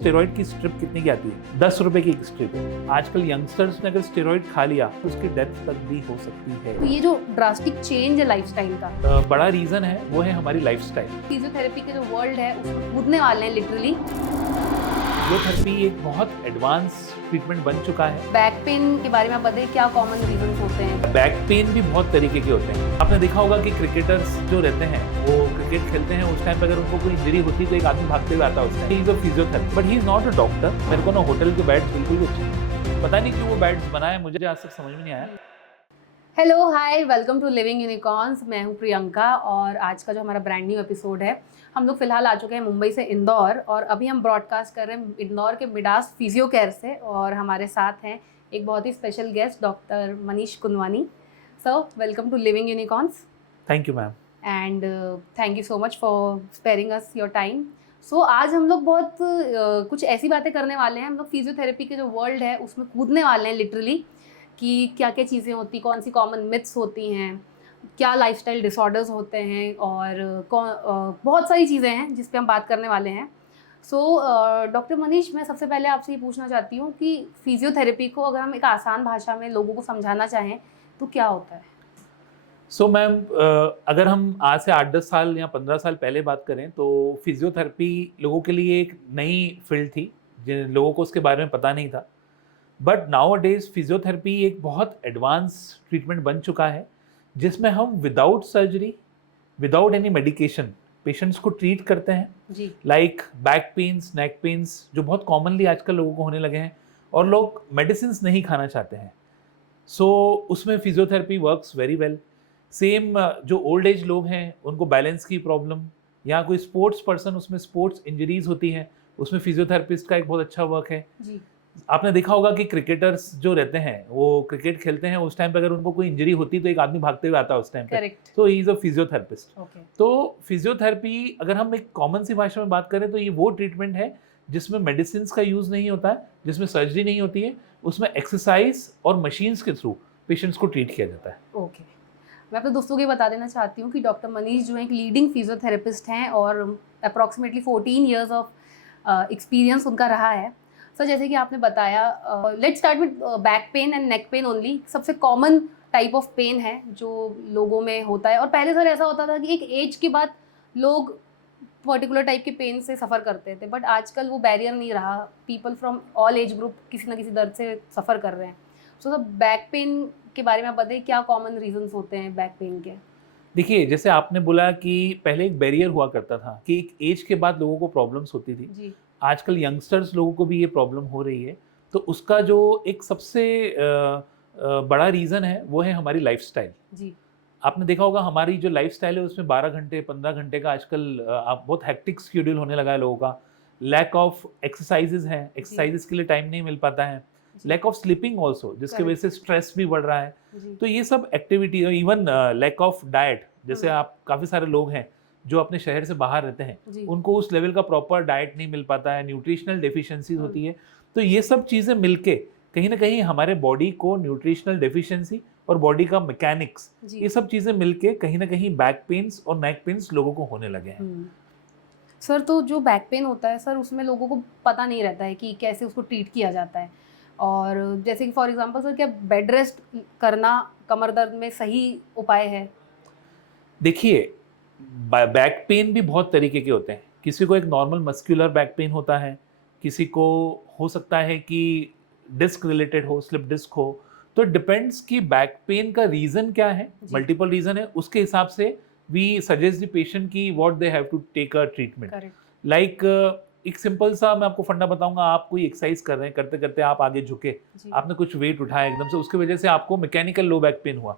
Steroid की strip कितने की आती है? 10 रुपए की एक स्ट्रिप है। आजकल यंगस्टर्स ने अगर स्टेरॉइड खा लिया तो उसकी डेथ तक भी हो सकती है। तो ये जो ड्रास्टिक चेंज है लाइफस्टाइल का, बड़ा रीजन है वो है हमारी लाइफस्टाइल। फिजियोथेरेपी के जो वर्ल्ड है उसमें कूदने वाले हैं लिटरली। फिजियोथेरेपी एक बहुत एडवांस ट्रीटमेंट बन चुका है। बैक पेन के बारे में आप बताइए, क्या कॉमन रीजन होते हैं? बैक पेन भी बहुत तरीके के होते हैं। आपने देखा होगा कि क्रिकेटर्स जो रहते हैं वो क्रिकेट खेलते हैं, उस टाइम पे अगर उनको कोई इंजरी होती है तो एक आदमी भागते हुए आता है उसमें। He is a physiotherapist but he is not a doctor. मेरे को ना होटल के बैट्स बिल्कुल भी अच्छे नहीं। पता नहीं क्यों वो बैट्स बनाए, मुझे आज तक समझ में नहीं आया। Hello hi, welcome to living unicorns. मैं हूँ प्रियंका और आज का जो हमारा ब्रांड न्यू एपिसोड है, हम लोग फिलहाल आ चुके हैं मुंबई से इंदौर और अभी हम ब्रॉडकास्ट कर रहे हैं इंदौर के मिडास फिजियो केयर से। और हमारे साथ हैं एक बहुत ही special guest, doctor Manish Kunwani. Sir, welcome to living unicorns. Thank you ma'am. And thank you so much for sparing us your time. So आज हम लोग बहुत कुछ ऐसी बातें करने वाले हैं। हम लोग फिजियोथेरेपी के जो वर्ल्ड है उसमें कूदने वाले हैं लिटरली, कि क्या क्या चीज़ें होती, कौन सी कॉमन मिथ्स होती हैं, क्या लाइफस्टाइल डिसऑर्डर्स होते हैं और बहुत सारी चीज़ें हैं जिस पे हम बात करने वाले हैं। सो डॉक्टर मनीष, मैं सबसे पहले आपसे ये पूछना चाहती हूँ कि फिजियोथेरेपी को अगर हम एक आसान भाषा में लोगों को समझाना चाहें तो क्या होता है? सो मैम, अगर हम आज से 8-10 साल या 15 साल पहले बात करें तो फिजियोथेरेपी लोगों के लिए एक नई फील्ड थी, जिन लोगों को उसके बारे में पता नहीं था। बट नाउ डेज फिजियोथेरेपी एक बहुत एडवांस ट्रीटमेंट बन चुका है, जिसमें हम without surgery, without any medication patients को ट्रीट करते हैं। जी। लाइक बैक पेन्स, नेक पेन्स, जो बहुत कॉमनली आजकल लोगों को होने लगे हैं और लोग मेडिसिन नहीं खाना चाहते हैं। सो उसमें physiotherapy works very well. Same जो ओल्ड एज लोग हैं उनको बैलेंस की प्रॉब्लम, या कोई स्पोर्ट्स पर्सन, उसमें स्पोर्ट्स इंजरीज होती हैं, उसमें फिजियोथेरेपिस्ट का एक बहुत अच्छा वर्क है। जी। आपने देखा होगा कि क्रिकेटर्स जो रहते हैं वो क्रिकेट खेलते हैं, उस टाइम पे अगर उनको कोई इंजरी होती है तो एक आदमी भागते हुए आता है उस टाइम पे। करेक्ट। तो he is a physiotherapist. Okay. तो फिजियोथेरेपी अगर हम एक कॉमन सी भाषा में बात करें तो ये वो ट्रीटमेंट है जिसमें मेडिसिन का यूज नहीं होता है, जिसमें सर्जरी नहीं होती है, उसमें एक्सरसाइज और मशीन्स के थ्रू पेशेंट्स को ट्रीट किया जाता है। ओके। मैं अपने दोस्तों को ये बता देना चाहती हूँ कि डॉक्टर मनीष जो है एक लीडिंग फिजियोथेरेपिस्ट हैं और अप्रॉक्सीमेटली 14 ईयर्स ऑफ एक्सपीरियंस उनका रहा है। सर, जैसे कि आपने बताया, let's start with back pain and neck pain only. सबसे कॉमन टाइप ऑफ पेन है जो लोगों में होता है। और पहले सर ऐसा होता था कि एक एज के बाद लोग पर्टिकुलर टाइप के पेन से सफ़र करते थे, बट आजकल वो बैरियर नहीं रहा। People from all age group किसी ना किसी दर्द से सफ़र कर रहे हैं। सो सर, बैक पेन के बारे में आप बताइए, क्या कॉमन रीजंस होते हैं बैक पेन के? देखिए, जैसे आपने बोला कि पहले एक बैरियर हुआ करता था कि एक एज के बाद लोगों को प्रॉब्लम्स होती थी। जी। आजकल यंगस्टर्स लोगों को भी ये प्रॉब्लम हो रही है। तो उसका जो एक सबसे बड़ा रीज़न है वो है हमारी लाइफस्टाइल। जी। आपने देखा होगा हमारी जो लाइफस्टाइल है उसमें 12 घंटे 15 घंटे का आजकल आप बहुत हेक्टिक शेड्यूल होने लगा है लोगों का। लैक ऑफ एक्सरसाइजेज हैं, एक्सरसाइजेज के लिए टाइम नहीं मिल पाता है। लैक ऑफ स्लीपिंग ऑल्सो, जिसकी वजह से स्ट्रेस भी बढ़ रहा है। जी। तो ये सब activity, even lack of diet, जैसे आप काफ़ी सारे लोग हैं जो अपने शहर से बाहर रहते हैं, जी। उनको उस लेवल का प्रॉपर डाइट नहीं मिल पाता है, न्यूट्रिशनल डेफिशिएंसीज होती है। तो ये सब चीज़ें मिलके कहीं ना कहीं हमारे बॉडी को न्यूट्रिशनल डेफिशिएंसी और बॉडी का मैकेनिक्स, जी। ये सब चीज़ें मिलके कहीं ना कहीं बैक पेन्स और नेक पेन्स लोगों को होने लगे हैं। सर, तो जो बैक पेन होता है सर, उसमें लोगों को पता नहीं रहता है कि कैसे उसको ट्रीट किया जाता है। और जैसे कि फॉर एग्जांपल सर, क्या बेड रेस्ट करना कमर दर्द में सही उपाय है? देखिए, बैक पेन भी बहुत तरीके के होते हैं। किसी को एक नॉर्मल मस्कुलर बैक पेन होता है, किसी को हो सकता है कि डिस्क रिलेटेड हो, स्लिप डिस्क हो। तो डिपेंड्स कि बैक पेन का रीज़न क्या है। मल्टीपल रीज़न है, उसके हिसाब से वी सजेस्ट द पेशेंट की what they have to take a treatment. Correct. Like एक सिंपल सा मैं आपको फंडा बताऊंगा। आप कोई एक्सरसाइज कर रहे हैं, करते करते आप आगे झुके, जी। आपने कुछ वेट उठाया एकदम से, उसकी वजह से आपको मैकेनिकल लो बैक पेन हुआ।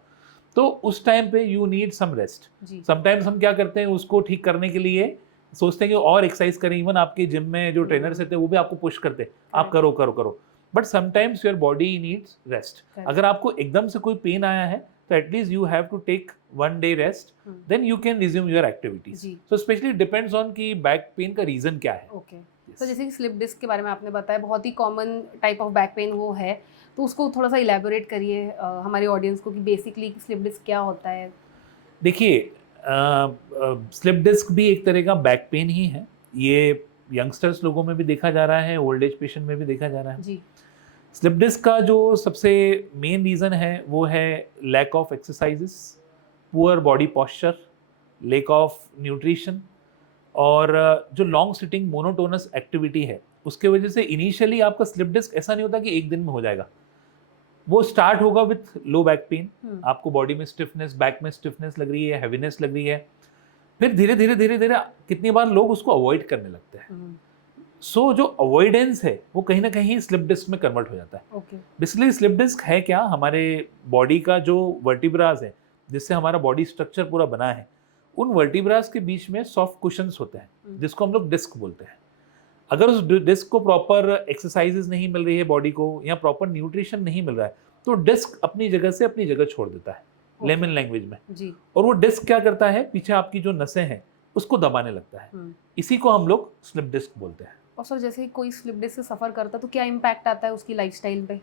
तो उस टाइम पे यू नीड सम रेस्ट। जी। समटाइम्स हम क्या करते हैं, उसको ठीक करने के लिए सोचते हैं कि और एक्सरसाइज करें। इवन आपके जिम में जो ट्रेनर्स रहते हैं वो भी आपको पुश करते हैं, आप करो करो करो। But sometimes your body needs rest. अगर आपको एकदम से कोई पेन आया है तो at least you have to take 1 day rest, then you can resume your activities. So specially depends on कि बैक पेन का रीजन क्या है। ओके। तो जैसे कि स्लिप डिस्क के बारे में आपने बताया, बहुत ही common type of back pain वो है, तो उसको थोड़ा सा इलेबोरेट करिए हमारे ऑडियंस को कि बेसिकली स्लिप डिस्क क्या होता है। देखिए, स्लिप डिस्क भी एक तरह का बैक पेन ही है। ये यंगस्टर्स लोगों में भी देखा जा रहा है, ओल्ड एज पेशेंट में भी देखा जा रहा है। जी। स्लिप डिस्क का जो सबसे मेन रीज़न है वो है lack of exercises, poor body posture, lack of nutrition, और जो लॉन्ग सिटिंग मोनोटोनस एक्टिविटी है उसके वजह से इनिशियली आपका स्लिप डिस्क ऐसा नहीं होता कि एक दिन में हो जाएगा। वो स्टार्ट होगा विथ लो बैक पेन, आपको बॉडी में स्टिफनेस, बैक में स्टिफनेस लग रही है, हैवीनेस लग रही है, फिर धीरे धीरे धीरे धीरे कितनी बार लोग उसको अवॉइड करने लगते हैं। सो जो अवॉइडेंस है वो कहीं ना कहीं स्लिप डिस्क में कन्वर्ट हो जाता है। बेसिकली स्लिप डिस्क है क्या, हमारे बॉडी का जो वर्टिब्रास है जिससे हमारा बॉडी स्ट्रक्चर पूरा बना है, उन वर्टिब्रास के बीच में सॉफ्ट कुशंस होते हैं जिसको हम लोग डिस्क बोलते हैं। अगर उस डिस्क को प्रॉपर एक्सरसाइजेज नहीं मिल रही है बॉडी को, या प्रॉपर न्यूट्रिशन नहीं मिल रहा है, तो डिस्क अपनी जगह से अपनी जगह छोड़ देता है, लेमन लैंग्वेज में जी। और वो डिस्क क्या करता है, पीछे आपकी जो नसें हैं उसको दबाने लगता है। इसी को हम लोग स्लिप डिस्क बोलते हैं। और सर जैसे कोई स्लिप डिस्क से सफ़र करता है तो क्या इम्पैक्ट आता है उसकी लाइफस्टाइल पे?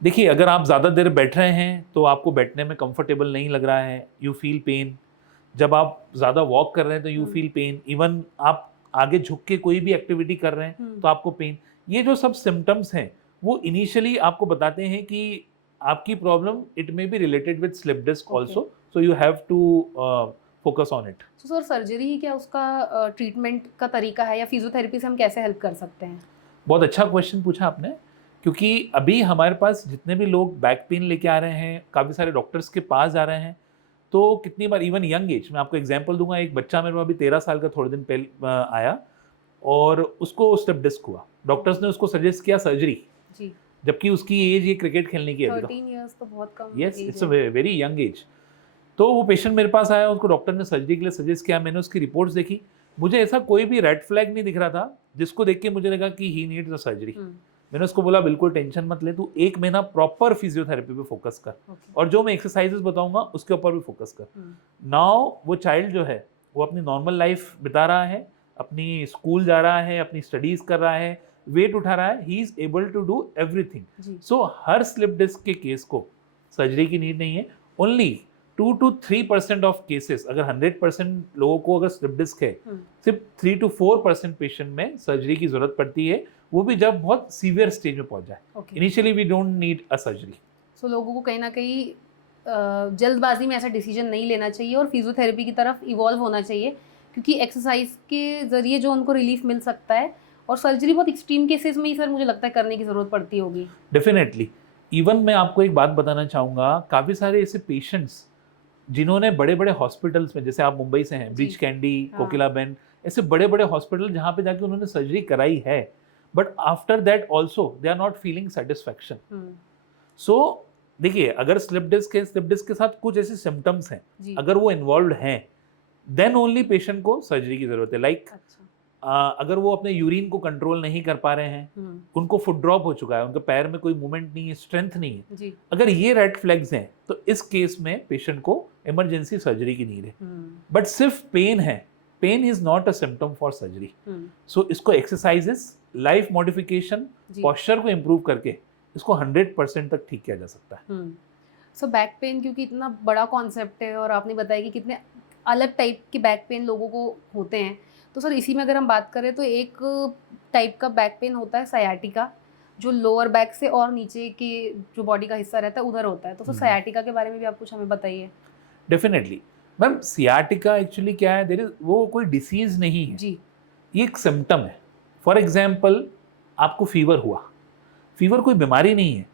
देखिए, अगर आप ज़्यादा देर बैठ रहे हैं तो आपको बैठने में कंफर्टेबल नहीं लग रहा है, यू फील पेन। जब आप ज़्यादा वॉक कर रहे हैं तो यू फील पेन। इवन आप आगे झुक के कोई भी एक्टिविटी कर रहे हैं तो आपको पेन। ये जो सब सिम्टम्स हैं वो इनिशियली आपको बताते हैं कि आपकी problem it may be related with slip disc also, so you have to focus on it. तो सर सर्जरी ही क्या उसका ट्रीटमेंट का तरीका है, या फिजियोथेरेपी से हम कैसे हेल्प कर सकते हैं? बहुत अच्छा क्वेश्चन पूछा आपने, क्योंकि अभी हमारे पास जितने भी लोग बैक पेन लेके आ रहे हैं, काफ़ी सारे डॉक्टर्स के पास जा रहे हैं, तो कितनी बार इवन यंग एज, मैं आपको एग्जांपल दूंगा, एक बच्चा मेरे पास अभी 13 साल का थोड़े दिन पहले आया और उसको स्लिप डिस्क हुआ। डॉक्टर्स ने उसको सजेस्ट किया सर्जरी, जबकि उसकी एज ये क्रिकेट खेलने की है 13 इयर्स तो बहुत कम। Yes, it's a very young age. तो वो पेशेंट मेरे पास आया, उसको डॉक्टर ने सर्जरी के लिए सजेस्ट किया। मैंने उसकी रिपोर्ट्स देखी, मुझे ऐसा कोई भी रेड फ्लैग नहीं दिख रहा था जिसको देख के मुझे लगा कि ही नीड्स अ सर्जरी। मैंने उसको बोला बिल्कुल टेंशन मत ले, तू 1 महीना प्रॉपर फिजियोथेरेपी पे फोकस कर और जो मैं एक्सरसाइजेस बताऊंगा उसके ऊपर भी फोकस कर। नाउ वो चाइल्ड जो है वो अपनी नॉर्मल लाइफ बिता रहा है, अपनी स्कूल जा रहा है, अपनी स्टडीज कर रहा है, वेट उठा रहा है, he is able to do everything. So हर स्लिप डिस्क के केस को सर्जरी की नीड नहीं है। ओनली 2 to 3% ऑफ केसेस, अगर 100% लोगों को अगर स्लिप डिस्क है, सिर्फ 3 to 4% पेशेंट में सर्जरी की जरूरत पड़ती है, वो भी जब बहुत सीवियर स्टेज में पहुंच जाए। Initially we don't need a surgery. So लोगों को कहीं ना कहीं जल्दबाजी में ऐसा डिसीजन नहीं लेना चाहिए और फिजियोथेरेपी की तरफ इवॉल्व होना चाहिए, क्योंकि एक्सरसाइज के ज़रिए जो उनको रिलीफ मिल सकता है, और सर्जरी बहुत एक्सट्रीम केसेस में ही सर मुझे लगता है करने की ज़रूरत पड़ती होगी। डेफिनेटली। इवन मैं आपको एक बात बताना चाहूँगा, काफ़ी सारे ऐसे पेशेंट्स जिन्होंने बड़े बड़े हॉस्पिटल्स में, जैसे आप मुंबई से हैं, ब्रिज कैंडी, कोकिलाबेन, ऐसे बड़े बड़े हॉस्पिटल जहाँ पे जाके उन्होंने सर्जरी कराई है, but after that also they are not feeling satisfaction. So देखिए, अगर स्लिप डिस्क के साथ कुछ ऐसे सिम्टम्स हैं, अगर वो इन्वॉल्व हैं, देन ओनली पेशेंट को सर्जरी की जरूरत है। लाइक अगर वो अपने यूरिन को कंट्रोल नहीं कर पा रहे हैं, उनको फुट ड्रॉप हो चुका है, उनके पैर में कोई मूवमेंट नहीं है, स्ट्रेंथ नहीं है जी। अगर ये रेड फ्लैग्स हैं तो इस केस में पेशेंट को इमरजेंसी सर्जरी की नीड है। बट सिर्फ पेन है, pain is not a symptom for surgery. So इसको एक्सरसाइजेस, लाइफ मॉडिफिकेशन, पॉस्चर को इम्प्रूव करके इसको 100% तक ठीक किया जा सकता है। सो बैक पेन क्योंकि इतना बड़ा कॉन्सेप्ट है और आपने बताया कि कितने अलग टाइप के बैक पेन लोगों को होते हैं, तो सर इसी में अगर हम बात करें तो एक टाइप का बैक पेन होता है सयाटिका, जो लोअर बैक से और नीचे के जो बॉडी का हिस्सा रहता है उधर होता है। तो सर सयाटिका के बारे में भी आप कुछ हमें बताइए। डेफिनेटली मैम, सियाटिका एक्चुअली क्या है, देयर इज, वो कोई डिसीज नहीं है जी, ये एक सिम्टम है। फॉर एग्जाम्पल, आपको फीवर हुआ, फीवर कोई बीमारी नहीं है,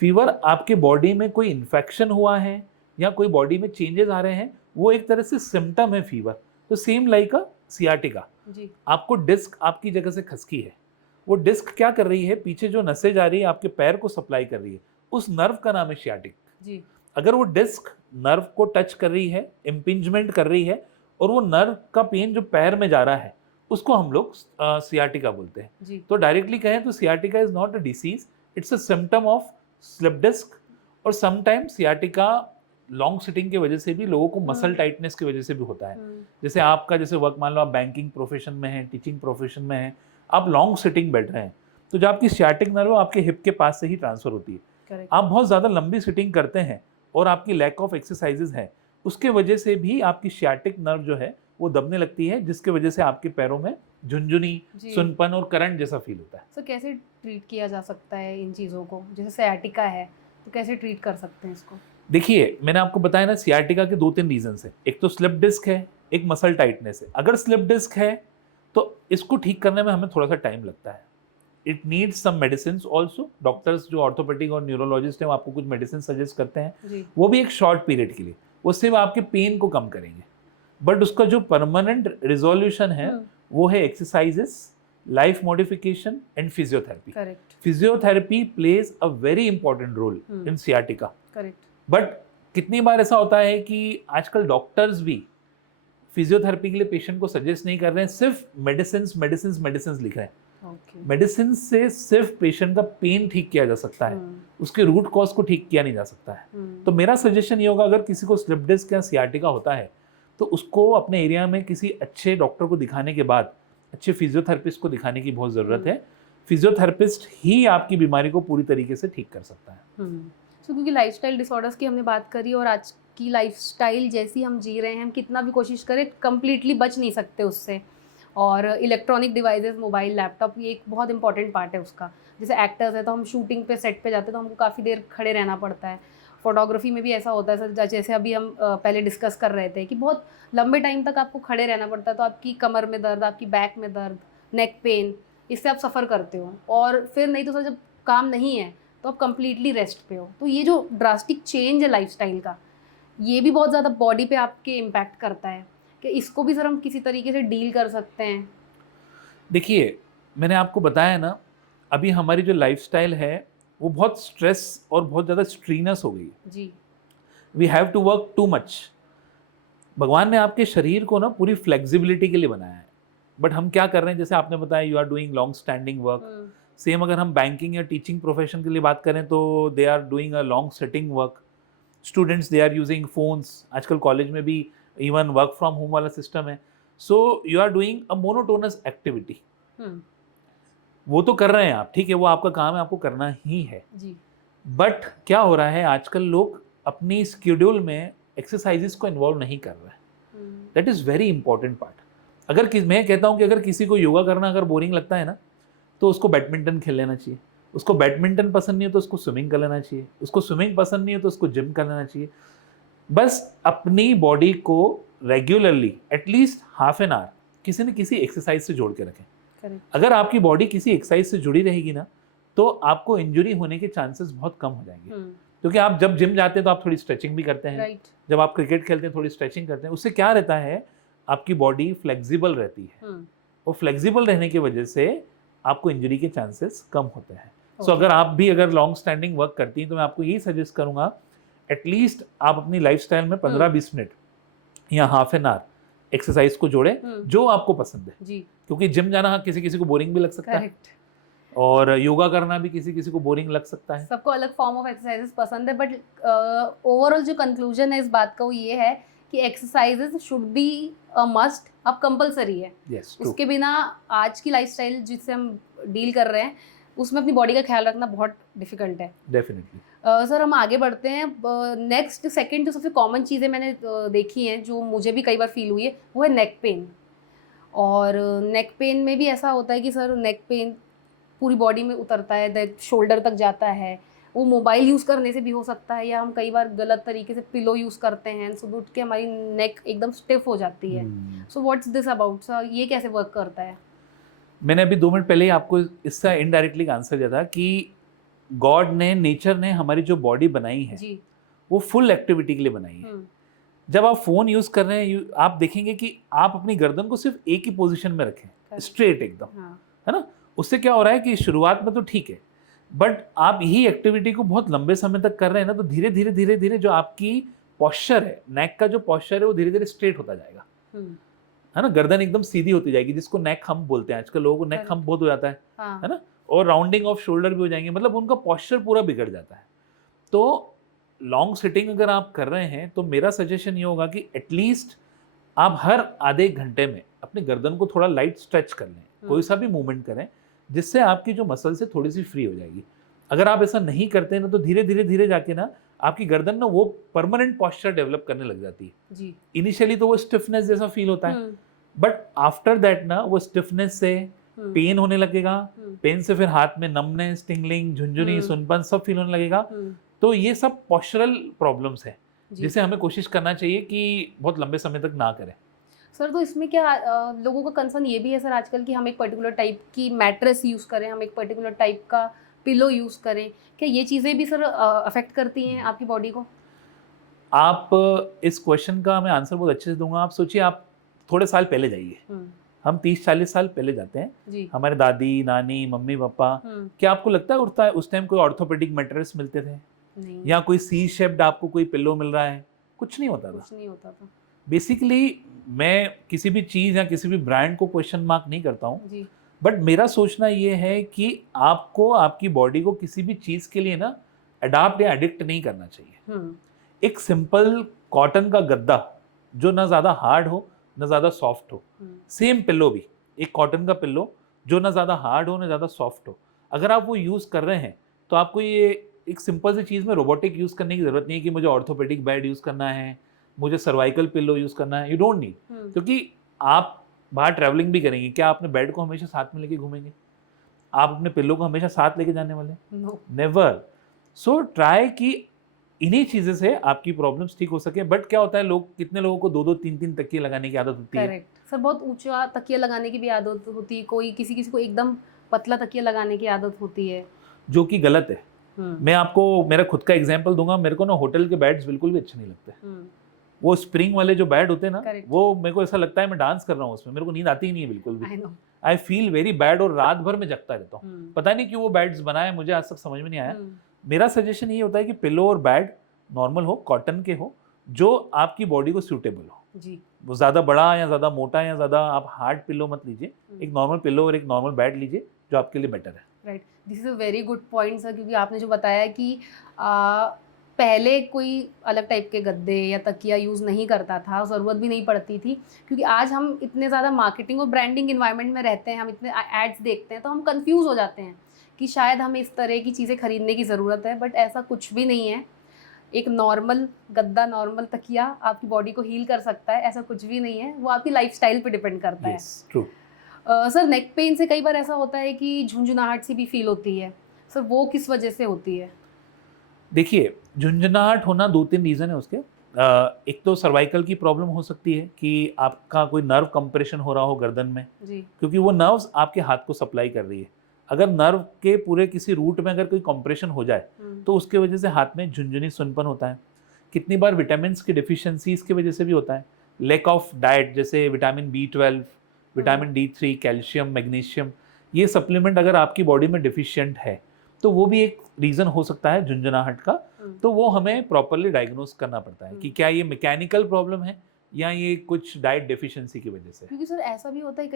फीवर आपके बॉडी में कोई इन्फेक्शन हुआ है या कोई बॉडी में चेंजेस आ रहे हैं, वो एक तरह से सिम्टम है फीवर। तो सेम लाइक अ सियाटिका, आपको डिस्क आपकी जगह से खसकी है, वो डिस्क क्या कर रही है, पीछे जो नसें जा रही है आपके पैर को सप्लाई कर रही है, उस नर्व का नाम है सियाटिक जी। अगर वो डिस्क नर्व को टच कर रही है, इम्पिंजमेंट कर रही है, और वो नर्व का पेन जो पैर में जा रहा है, उसको हम लोग सियाटिका बोलते हैं जी। तो डायरेक्टली कहें तो sciatica is not a disease, it's a symptom of slip disc. और समटाइम सियाटिका लॉन्ग सिटिंग की वजह से भी, लोगों को मसल टाइटनेस की वजह से भी होता है। जैसे आपका जैसे वर्क, मान लो आप बैंकिंग प्रोफेशन में हैं, टीचिंग प्रोफेशन में हैं, आप लॉन्ग सिटिंग बैठ रहे हैं, तो जो आपकी सियाटिक नर्व आपके हिप के पास से ही ट्रांसफर होती है। Correct. आप बहुत ज़्यादा लंबी सिटिंग करते हैं और आपकी लैक ऑफ एक्सरसाइजेज है, उसके वजह से भी आपकी सियाटिक नर्व जो है वो दबने लगती है, जिसके वजह से आपके पैरों में झुनझुनी, जी। सुनपन और करंट जैसा फील होता है। सर कैसे ट्रीट किया जा सकता है इन चीज़ों को? जैसे सयाटिका है तो कैसे ट्रीट कर सकते हैं इसको? देखिए, मैंने आपको बताया ना, सियाटिका के 2-3 रीजंस हैं। एक तो स्लिप डिस्क है, एक मसल टाइटनेस है। अगर स्लिप डिस्क है तो इसको ठीक करने में हमें थोड़ा सा टाइम लगता है। It needs some medicine also. Doctors जो ऑर्थोपेडिक और न्यूरोलॉजिस्ट हैं वो आपको कुछ मेडिसिन सजेस्ट करते हैं, जी। वो भी एक शॉर्ट पीरियड के लिए। वो सिर्फ आपके पेन को कम करेंगे, बट उसका जो परमानेंट रिजोल्यूशन है वो है exercises, life modification and physiotherapy. Correct. Physiotherapy plays a very important role in sciatica. Correct. But कितनी बार ऐसा होता है कि आजकल डॉक्टर्स भी फिजियोथेरेपी के लिए पेशेंट को सजेस्ट नहीं कर रहे हैं, सिर्फ मेडिसिन लिख रहे हैं। मेडिसिन से सिर्फ पेशेंट का पेन ठीक किया जा सकता है, उसके रूट कॉज को ठीक किया नहीं जा सकता है। तो मेरा सजेशन ये होगा, अगर किसी को स्लिप डिस्क या सियाटिका होता है तो उसको अपने एरिया में किसी अच्छे डॉक्टर को दिखाने के बाद अच्छे फिजियोथेरेपिस्ट को दिखाने की बहुत ज़रूरत है। फिजियोथेरेपिस्ट ही आपकी बीमारी को पूरी तरीके से ठीक कर सकता है। सो क्योंकि लाइफस्टाइल डिसऑर्डर्स की हमने बात करी और आज की लाइफस्टाइल जैसी हम जी रहे हैं, हम कितना भी कोशिश करें कंप्लीटली बच नहीं सकते उससे। और इलेक्ट्रॉनिक डिवाइसेस, मोबाइल, लैपटॉप, ये एक बहुत इंपॉर्टेंट पार्ट है उसका। जैसे एक्टर्स है तो हम शूटिंग पे सेट पे जाते हैं तो हमको काफ़ी देर खड़े रहना पड़ता है। फोटोग्राफी में भी ऐसा होता है सर, जैसे अभी हम पहले डिस्कस कर रहे थे कि बहुत लंबे टाइम तक आपको खड़े रहना पड़ता है, तो आपकी कमर में दर्द, आपकी बैक में दर्द, नेक पेन, इससे आप सफ़र करते हो। और फिर नहीं तो सर जब काम नहीं है तो आप कंप्लीटली रेस्ट पे हो। तो ये जो ड्रास्टिक चेंज है लाइफस्टाइल का, ये भी बहुत ज़्यादा बॉडी पे आपके इम्पैक्ट करता है कि इसको भी सर हम किसी तरीके से डील कर सकते हैं। देखिए, मैंने आपको बताया ना, अभी हमारी जो लाइफस्टाइल है वो बहुत स्ट्रेस और बहुत ज़्यादा स्ट्रीनस हो गई है जी। We have to work too much. भगवान ने आपके शरीर को ना पूरी फ्लेक्सिबिलिटी के लिए बनाया है, बट हम क्या कर रहे हैं, जैसे आपने बताया you are doing long standing work. Same अगर हम बैंकिंग या टीचिंग प्रोफेशन के लिए बात करें तो they are doing a long sitting work. Students they are using phones, आजकल कॉलेज में भी इवन वर्क फ्रॉम होम वाला सिस्टम है। So you are doing a monotonous activity. वो तो कर रहे हैं आप, ठीक है, वो आपका काम है, आपको करना ही है जी। बट क्या हो रहा है, आजकल लोग अपनी स्केड्यूल में एक्सरसाइजेस को इन्वॉल्व नहीं कर रहे हैं। That is very important part. अगर मैं कहता हूँ कि अगर किसी को योगा करना अगर बोरिंग लगता है ना, तो उसको बैडमिंटन खेल लेना चाहिए। उसको बैडमिंटन पसंद नहीं है तो उसको स्विमिंग कर लेना चाहिए। उसको स्विमिंग पसंद नहीं है तो उसको जिम कर लेना चाहिए। बस अपनी बॉडी को regularly at least half an hour किसी न किसी एक्सरसाइज से जोड़ के रखें। अगर आपकी बॉडी किसी एक्सरसाइज से जुड़ी रहेगी ना, तो आपको इंजरी होने के चांसेस बहुत कम हो जाएंगे। क्योंकि आप जब जिम जाते हैं तो आप थोड़ी स्ट्रेचिंग भी करते हैं, जब आप क्रिकेट खेलते हैं थोड़ी स्ट्रेचिंग करते हैं। उससे क्या रहता है, आपकी बॉडी फ्लेक्सिबल रहती है और फ्लेक्सिबल रहने की वजह से आपको इंजरी के चांसेस कम होते हैं। सो अगर आप भी अगर लॉन्ग स्टैंडिंग वर्क करती हैं तो मैं आपको यही सजेस्ट करूंगा, एटलीस्ट आप अपनी लाइफस्टाइल में 15-20 मिनट या हाफ एन आवर एक्सरसाइज को जोड़े जो आपको पसंद है जी। क्योंकि जिम जाना किसी किसी को बोरिंग भी लग सकता है और योगा करना भी किसी किसी को बोरिंग लग सकता है। सबको अलग फॉर्म ऑफ एक्सरसाइजेस पसंद है, बट ओवरऑल जो कंक्लूजन है इस बात का वो ये है कि exercises should be a must, अब कंपलसरी है। उसके बिना आज की लाइफस्टाइल जिससे हम डील कर रहे हैं उसमें अपनी बॉडी का ख्याल रखना बहुत डिफिकल्ट है। डेफिनेटली। सर हम आगे बढ़ते हैं। नेक्स्ट सेकंड जो सबसे कॉमन चीज़ें मैंने देखी हैं, जो मुझे भी कई बार फील हुई है, वो है नेक पेन। और नेक पेन में भी ऐसा होता है कि सर नेक पेन पूरी बॉडी में उतरता है, शोल्डर तक जाता है। वो मोबाइल यूज़ करने से भी हो सकता है, या हम कई बार गलत तरीके से पिलो यूज़ करते हैं, सो उठ के हमारी नेक एकदम स्टिफ हो जाती है। So what's this about sir, ये कैसे वर्क करता है? मैंने अभी 2 मिनट पहले ही आपको इसका इनडायरेक्टली आंसर दिया था कि गॉड ने, नेचर ने हमारी जो बॉडी बनाई है जी, वो फुल एक्टिविटी के लिए बनाई है। जब आप फ़ोन यूज़ कर रहे हैं, आप देखेंगे कि आप अपनी गर्दन को सिर्फ एक ही पोजीशन में रखें, स्ट्रेट एकदम, है ना। उससे क्या हो रहा है कि शुरुआत में तो ठीक है, बट आप यही एक्टिविटी को बहुत लंबे समय तक कर रहे हैं ना, तो धीरे धीरे धीरे धीरे जो आपकी पॉस्चर है, नेक का जो पॉस्चर है, वो धीरे धीरे स्ट्रेट होता जाएगा, है ना। गर्दन एकदम सीधी होती जाएगी, जिसको नेक हम्प बोलते हैं। आजकल लोगों को नेक हम्प बहुत हो जाता है ना, और राउंडिंग ऑफ शोल्डर भी हो जाएंगे, मतलब उनका पॉस्चर पूरा बिगड़ जाता है। तो लॉन्ग सिटिंग अगर आप कर रहे हैं तो मेरा सजेशन ये होगा कि एटलीस्ट आप हर आधे घंटे में अपनी गर्दन को थोड़ा लाइट स्ट्रेच कर लें, कोई सा भी मूवमेंट करें, जिससे आपकी जो मसल से थोड़ी सी फ्री हो जाएगी। अगर आप ऐसा नहीं करते ना, तो धीरे धीरे धीरे जाके ना आपकी गर्दन ना वो परमानेंट पॉस्चर डेवलप करने लग जाती है जी। इनिशियली तो वो स्टिफनेस जैसा फील होता है, बट आफ्टर दैट ना वो स्टिफनेस से पेन होने लगेगा, पेन से फिर हाथ में नमनेस, टिंगलिंग, झुंझुनी, सुनपन सब फील होने लगेगा। तो ये सब पोस्चरल प्रॉब्लम्स है जिसे हमें कोशिश करना चाहिए कि बहुत लंबे समय तक ना करें। सर तो इसमें क्या लोगों का कंसर्न ये भी है सर आजकल कि हम एक पर्टिकुलर टाइप की मैट्रेस यूज़ करें, हम एक पर्टिकुलर टाइप का पिलो यूज़ करें, क्या ये चीज़ें भी सर अफेक्ट करती हैं आपकी बॉडी को? आप इस क्वेश्चन का मैं आंसर बहुत अच्छे से दूंगा। आप सोचिए, आप थोड़े साल पहले जाइए, हम 30-40 साल पहले जाते हैं जी। हमारे दादी, नानी, मम्मी, पापा, क्या आपको लगता है उस टाइम कोई ऑर्थोपेडिक मैट्रेस मिलते थे? नहीं। या कोई सी शेप्ड आपको कोई पिलो मिल रहा है? कुछ नहीं होता था। कुछ नहीं होता था। बेसिकली मैं किसी भी चीज़ या किसी भी ब्रांड को क्वेश्चन मार्क नहीं करता हूँ, जी। बट मेरा सोचना ये है कि आपको आपकी बॉडी को किसी भी चीज़ के लिए ना अडाप्ट या एडिक्ट नहीं करना चाहिए। एक सिंपल कॉटन का गद्दा जो ना ज़्यादा हार्ड हो ना ज़्यादा सॉफ्ट हो, सेम पिल्लो भी एक कॉटन का पिल्लो जो ना ज़्यादा हार्ड हो ना ज़्यादा सॉफ्ट हो, अगर आप वो यूज़ कर रहे हैं तो आपको ये एक सिंपल सी चीज़ में रोबोटिक यूज़ करने की ज़रूरत नहीं है कि मुझे ऑर्थोपेडिक बेड यूज़ करना है, मुझे सर्वाइकल पिल्लो यूज़ करना है। यू डोंट नीड, क्योंकि आप बाहर ट्रैवलिंग भी करेंगे, क्या आपने बेड को हमेशा साथ में लेके घूमेंगे? आप अपने पिल्लो को हमेशा साथ लेके जाने वाले? नेवर। सो ट्राई कि इन्हीं चीज़ें से आपकी प्रॉब्लम्स ठीक हो सके। बट क्या होता है, कितने लोगों को 2-2 3-3 तकिए लगाने की आदत होती है। करेक्ट सर, बहुत ऊंचा तकिया लगाने की भी आदत होती है, कोई किसी को एकदम पतला तकिया लगाने की आदत होती है, जो कि गलत है। मैं आपको मेरा खुद का एग्जांपल दूंगा। मेरे को ना होटल के बेड्स बिल्कुल भी अच्छे नहीं लगते। वो स्प्रिंग वाले जो बेड होते हैं ना, वो मेरे को ऐसा लगता है मैं डांस कर रहा हूँ उसमें, मेरे को नींद आती ही नहीं है बिल्कुल भी। आई फील वेरी बैड और रात भर में जगता रहता हूँ। पता नहीं क्यों वो बेड्स बनाए, मुझे आज तक समझ में नहीं आया। मेरा सजेशन ये होता है कि पिलो और बेड नॉर्मल हो, कॉटन के हो, जो आपकी बॉडी को सूटेबल हो जी। वो ज़्यादा बड़ा या ज़्यादा मोटा या ज़्यादा आप हार्ड पिलो मत लीजिए। एक नॉर्मल पिलो और एक नॉर्मल बेड लीजिए जो आपके लिए बेटर है। Right, this is a very good point sir, क्योंकि आपने जो बताया कि पहले कोई अलग टाइप के गद्दे या तकिया यूज़ नहीं करता था, ज़रूरत भी नहीं पड़ती थी, क्योंकि आज हम इतने ज़्यादा मार्केटिंग और ब्रांडिंग इन्वायरमेंट में रहते हैं, हम इतने एड्स देखते हैं तो हम कंफ्यूज हो जाते हैं कि शायद हमें इस तरह की चीज़ें खरीदने की ज़रूरत है। बट ऐसा कुछ भी नहीं है। एक नॉर्मल गद्दा, नॉर्मल तकिया आपकी बॉडी को हील कर सकता है, ऐसा कुछ भी नहीं है। वो आपकी लाइफस्टाइल पे डिपेंड करता है। ट्रू। सर नेक पेन से कई बार ऐसा होता है कि झुंझुनाहट सी भी फील होती है, सर वो किस वजह से होती है? देखिए, झुंझुनाहट होना 2-3 रीज़न है उसके। एक तो सर्वाइकल की प्रॉब्लम हो सकती है कि आपका कोई नर्व कंप्रेशन हो रहा हो गर्दन में जी। क्योंकि वो नर्व्स आपके हाथ को सप्लाई कर रही है। अगर नर्व के पूरे किसी रूट में अगर कोई कंप्रेशन हो जाए तो उसके वजह से हाथ में झुंझुनी सुनपन होता है। कितनी बार विटामिन की डिफिशियंसीज की वजह से भी होता है। लैक ऑफ डाइट, जैसे vitamin B12, vitamin D3, calcium, magnesium, ये सप्लीमेंट अगर आपकी बॉडी में डिफिशियंट है तो वो भी एक रीज़न हो सकता है झुंझुनाहट का। तो वो हमें प्रॉपरली डायग्नोस करना पड़ता है कि क्या ये मैकेनिकल प्रॉब्लम है या ये कुछ डाइट डेफिशिएंसी की वजह से। क्योंकि सर ऐसा भी होता है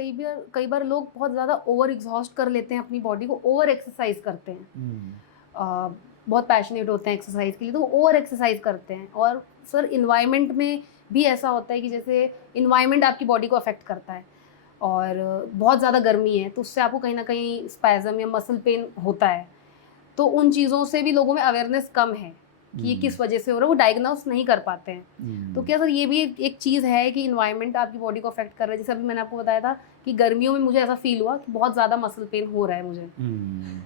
कई बार लोग बहुत ज़्यादा ओवर एग्जॉस्ट कर लेते हैं अपनी बॉडी को, ओवर एक्सरसाइज करते हैं, बहुत पैशनेट होते हैं एक्सरसाइज के लिए, तो ओवर एक्सरसाइज करते हैं। और सर इन्वायरमेंट में भी ऐसा होता है कि जैसे इन्वायरमेंट आपकी बॉडी को अफेक्ट करता है और बहुत ज़्यादा गर्मी है तो उससे आपको कहीं ना कहीं स्पैज़म या मसल पेन होता है। तो उन चीज़ों से भी लोगों में अवेयरनेस कम है कि ये किस वजह से हो रहा है, वो डायग्नोस नहीं कर पाते हैं। तो क्या सर ये भी एक चीज़ है कि इन्वायरमेंट आपकी बॉडी को अफेक्ट कर रहा है? जैसे अभी मैंने आपको बताया था कि गर्मियों में मुझे ऐसा फील हुआ कि बहुत ज़्यादा मसल पेन हो रहा है मुझे,